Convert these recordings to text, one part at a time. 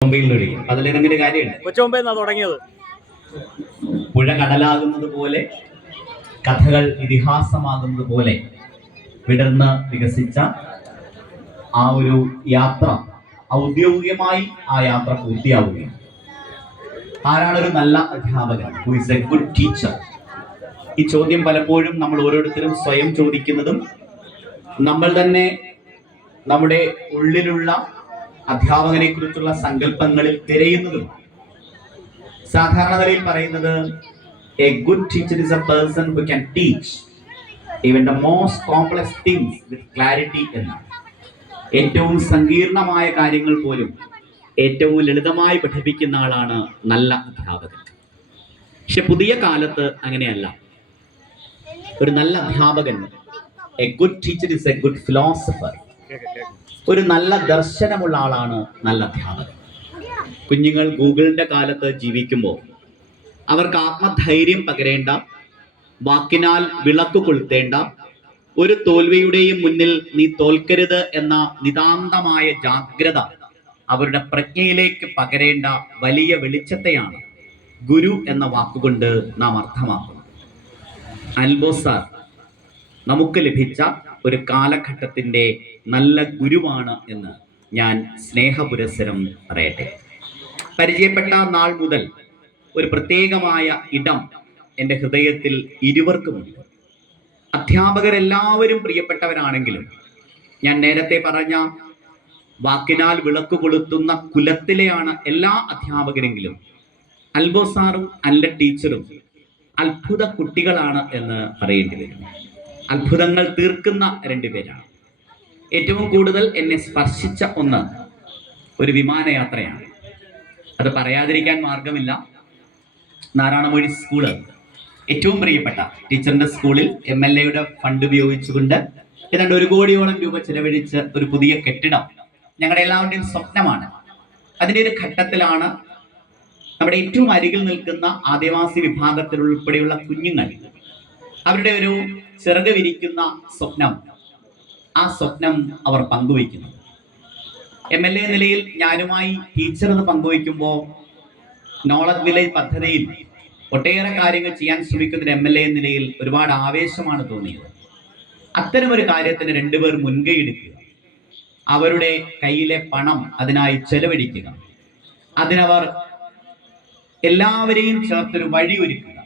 അതിലിറങ്ങിയ കാര്യമുണ്ട്. കൊച്ചുമുമ്പേന്നാ തുടങ്ങിയത്. പുഴ കടലാകുന്നത് പോലെ, കഥകൾ ഇതിഹാസമാകുന്നത് പോലെ വിടർന്ന് വികസിച്ച ആ ഒരു യാത്ര ഔദ്യോഗികമായി ആ യാത്ര പൂർത്തിയാവുകയാണ്. ആരാണൊരു നല്ല അധ്യാപകൻ? Who is A good teacher? ഈ ചോദ്യം പലപ്പോഴും നമ്മൾ ഓരോരുത്തരും സ്വയം ചോദിക്കുന്നതും നമ്മൾ തന്നെ നമ്മുടെ ഉള്ളിലുള്ള അധ്യാപകനെ കുറിച്ചുള്ള സങ്കല്പങ്ങളിൽ തിരയുന്നതും. സാധാരണ നിലയിൽ പറയുന്നത് A good teacher is A person who can teach even the most complex things with clarity എന്നാണ്. ഏറ്റവും സങ്കീർണമായ കാര്യങ്ങൾ പോലും ഏറ്റവും ലളിതമായി പഠിപ്പിക്കുന്ന ആളാണ് നല്ല അധ്യാപകൻ. പക്ഷെ പുതിയ കാലത്ത് അങ്ങനെയല്ല. ഒരു നല്ല അധ്യാപകൻ, A good teacher is A good philosopher, ഒരു നല്ല ദർശനമുള്ള ആളാണ് നല്ല അധ്യാപകൻ. കുഞ്ഞുങ്ങൾ ഗൂഗിളിന്റെ കാലത്ത് ജീവിക്കുമ്പോൾ അവർക്ക് ആത്മധൈര്യം പകരേണ്ട, വാക്കിനാൽ വിളക്ക് കൊളുത്തേണ്ട, ഒരു തോൽവിയുടെയും മുന്നിൽ നീ തോൽക്കരുത് എന്ന നിതാന്തമായ ജാഗ്രത അവരുടെ പ്രജ്ഞയിലേക്ക് പകരേണ്ട വലിയ വെളിച്ചത്തെയാണ് ഗുരു എന്ന വാക്കുകൊണ്ട് നാം അർത്ഥമാക്കുന്നത്. അൽബോസാർ നമുക്ക് ലഭിച്ച ഒരു കാലഘട്ടത്തിന്റെ നല്ല ഗുരുവാണ് എന്ന് ഞാൻ സ്നേഹപുരസ്സരം പറയട്ടെ. പരിചയപ്പെട്ട നാൾ മുതൽ ഒരു പ്രത്യേകമായ ഇടം എൻ്റെ ഹൃദയത്തിൽ ഇരുവർക്കുമുണ്ട്. അധ്യാപകരെല്ലാവരും പ്രിയപ്പെട്ടവരാണെങ്കിലും ഞാൻ നേരത്തെ പറഞ്ഞ വാക്കിനാൽ വിളക്ക് കൊളുത്തുന്ന കുലത്തിലെയാണ് എല്ലാ അധ്യാപകരെങ്കിലും അൽബോസാറും അല്ല ടീച്ചറും അത്ഭുത കുട്ടികളാണ് എന്ന് പറയേണ്ടി വരും. അത്ഭുതങ്ങൾ തീർക്കുന്ന രണ്ടുപേരാണ്. ഏറ്റവും കൂടുതൽ എന്നെ സ്പർശിച്ച ഒന്ന് ഒരു വിമാനയാത്രയാണ്. അത് പറയാതിരിക്കാൻ മാർഗമില്ല. നാരായണമൊഴി സ്കൂള് ഏറ്റവും പ്രിയപ്പെട്ട ടീച്ചറിന്റെ സ്കൂളിൽ MLA ഫണ്ട് ഉപയോഗിച്ചുകൊണ്ട് ഏതാണ്ട് 1 കോടിയോളം രൂപ ചെലവഴിച്ച് ഒരു പുതിയ കെട്ടിടം ഞങ്ങളുടെ എല്ലാവരുടെയും സ്വപ്നമാണ്. അതിൻ്റെ ഒരു ഘട്ടത്തിലാണ് നമ്മുടെ ഏറ്റവും അരികിൽ നിൽക്കുന്ന ആദിവാസി വിഭാഗത്തിൽ ഉൾപ്പെടെയുള്ള കുഞ്ഞുങ്ങൾ അവരുടെ ഒരു ചിറക് വിരിക്കുന്ന സ്വപ്നം, ആ സ്വപ്നം അവർ പങ്കുവയ്ക്കുന്നു. MLA നിലയിൽ ഞാനുമായി ടീച്ചർ എന്ന് പങ്കുവയ്ക്കുമ്പോൾ നോളജ് വില്ലേജ് പദ്ധതിയിൽ ഒട്ടേറെ കാര്യങ്ങൾ ചെയ്യാൻ ശ്രമിക്കുന്ന MLA നിലയിൽ ഒരുപാട് ആവേശമാണ് തോന്നിയത്. അത്തരമൊരു കാര്യത്തിന് രണ്ടുപേർ മുൻകൈ എടുക്കുക, അവരുടെ കയ്യിലെ പണം അതിനായി ചെലവഴിക്കുക, അതിനവർ എല്ലാവരെയും ചേർത്തൊരു വഴി ഒരുക്കുക.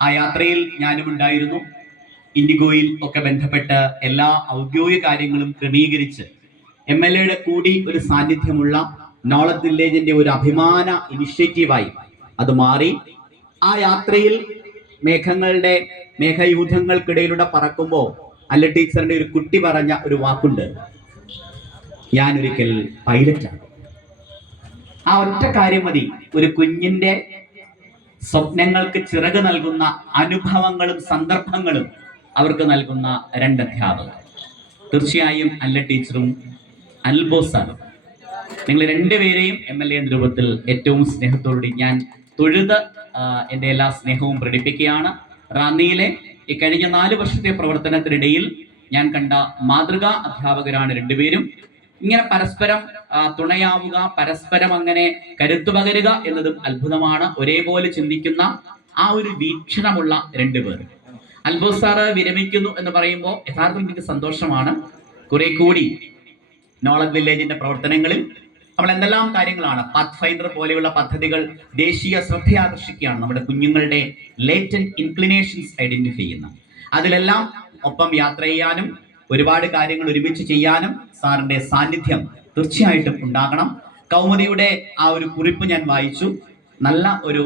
ആ യാത്രയിൽ ഞാനും ഉണ്ടായിരുന്നു. ഇൻഡിഗോയിൽ ഒക്കെ ബന്ധപ്പെട്ട് എല്ലാ ഔദ്യോഗിക കാര്യങ്ങളും ക്രമീകരിച്ച് MLA കൂടി ഒരു സാന്നിധ്യമുള്ള നോളജ് വില്ലേജിന്റെ ഒരു അഭിമാന ഇനിഷ്യേറ്റീവായി അത് മാറി. ആ യാത്രയിൽ മേഘയൂഥങ്ങൾക്കിടയിലൂടെ പറക്കുമ്പോൾ അല്ല ടീച്ചറിന്റെ ഒരു കുട്ടി പറഞ്ഞ ഒരു വാക്കുണ്ട്, ഞാനൊരിക്കൽ പൈലറ്റാണ്. ആ ഒറ്റ കാര്യം മതി ഒരു കുഞ്ഞിന്റെ സ്വപ്നങ്ങൾക്ക് ചിറക് നൽകുന്ന അനുഭവങ്ങളും സന്ദർഭങ്ങളും അവർക്ക് നൽകുന്ന 2 അധ്യാപകർ. തീർച്ചയായും അല്ല ടീച്ചറും അൽബോസാറും. നിങ്ങൾ രണ്ടുപേരെയും MLA രൂപത്തിൽ ഏറ്റവും സ്നേഹത്തോടുകൂടി ഞാൻ തൊഴുത് എൻ്റെ എല്ലാ സ്നേഹവും പ്രകടിപ്പിക്കുകയാണ്. റാന്നിയിലെ ഈ കഴിഞ്ഞ 4 വർഷത്തെ പ്രവർത്തനത്തിനിടയിൽ ഞാൻ കണ്ട മാതൃകാ അധ്യാപകരാണ് രണ്ടുപേരും. ഇങ്ങനെ പരസ്പരം തുണയാവുക, പരസ്പരം അങ്ങനെ കരുത്തു പകരുക എന്നതും അത്ഭുതമാണ്. ഒരേപോലെ ചിന്തിക്കുന്ന ആ ഒരു വീക്ഷണമുള്ള 2 പേർ. അൽബോസാറ് വിരമിക്കുന്നു എന്ന് പറയുമ്പോൾ യഥാർത്ഥത്തിൽ എനിക്ക് സന്തോഷമാണ്. കുറെ കൂടി നോളജ് വില്ലേജിന്റെ പ്രവർത്തനങ്ങളിൽ നമ്മൾ എന്തെല്ലാം കാര്യങ്ങളാണ്, പാത്ത് ഫൈൻഡർ പോലെയുള്ള പദ്ധതികൾ ദേശീയ ശ്രദ്ധയാകർഷിക്കുകയാണ്, നമ്മുടെ കുഞ്ഞുങ്ങളുടെ ലേറ്റന്റ് ഇൻക്ലിനേഷൻസ് ഐഡന്റിഫൈ ചെയ്യുന്ന. അതിലെല്ലാം ഒപ്പം യാത്ര ചെയ്യാനും ഒരുപാട് കാര്യങ്ങൾ ഒരുമിച്ച് ചെയ്യാനും സാറിന്റെ സാന്നിധ്യം തീർച്ചയായിട്ടും ഉണ്ടാകണം. കൗമുദിയുടെ ആ ഒരു കുറിപ്പ് ഞാൻ വായിച്ചു. നല്ല ഒരു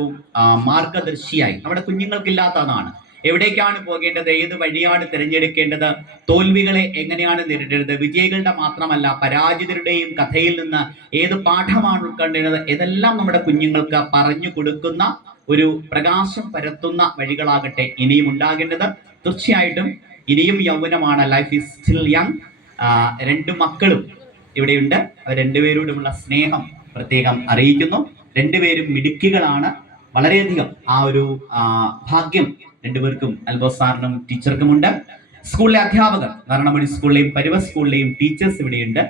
മാർഗദർശിയായി നമ്മുടെ കുഞ്ഞുങ്ങൾക്കില്ലാത്തതാണ്. എവിടേക്കാണ് പോകേണ്ടത്, ഏത് വഴിയാണ് തിരഞ്ഞെടുക്കേണ്ടത്, തോൽവികളെ എങ്ങനെയാണ് നേരിടേണ്ടത്, വിജയികളുടെ മാത്രമല്ല പരാജിതരുടെയും കഥയിൽ നിന്ന് ഏത് പാഠമാണ് ഉൾക്കൊണ്ടേണ്ടത്, ഇതെല്ലാം നമ്മുടെ കുഞ്ഞുങ്ങൾക്ക് പറഞ്ഞു കൊടുക്കുന്ന ഒരു പ്രകാശം പരത്തുന്ന വഴികളാകട്ടെ ഇനിയും ഉണ്ടാകേണ്ടത്. തീർച്ചയായിട്ടും ഇനിയും യൗവനമാണ്, ലൈഫ് ഈസ് സ്റ്റിൽ യങ്. 2 മക്കളും ഇവിടെയുണ്ട്. അവർ രണ്ടുപേരോടുമുള്ള സ്നേഹം പ്രത്യേകം അറിയിക്കുന്നു. രണ്ടുപേരും മിടുക്കികളാണ്. വളരെയധികം ആ ഒരു ഭാഗ്യം രണ്ടുപേർക്കും, അൽബോസാറിനും ടീച്ചർക്കുമുണ്ട്. സ്കൂളിലെ അധ്യാപകർ, നാരായണമൊഴി സ്കൂളിലെയും പരിവ സ്കൂളിലെയും ടീച്ചേഴ്സ് ഇവിടെയുണ്ട്.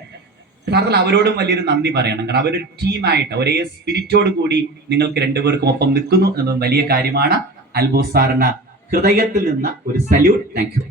യഥാർത്ഥത്തിൽ അവരോടും വലിയൊരു നന്ദി പറയണം. കാരണം അവരൊരു ടീമായിട്ട് ഒരേ സ്പിരിറ്റോട് കൂടി നിങ്ങൾക്ക് രണ്ടുപേർക്കും ഒപ്പം നിൽക്കുന്നു എന്നതും വലിയ കാര്യമാണ്. അൽബോസ് സാറിന് ഹൃദയത്തിൽ നിന്ന് ഒരു സല്യൂട്ട്. Thank you.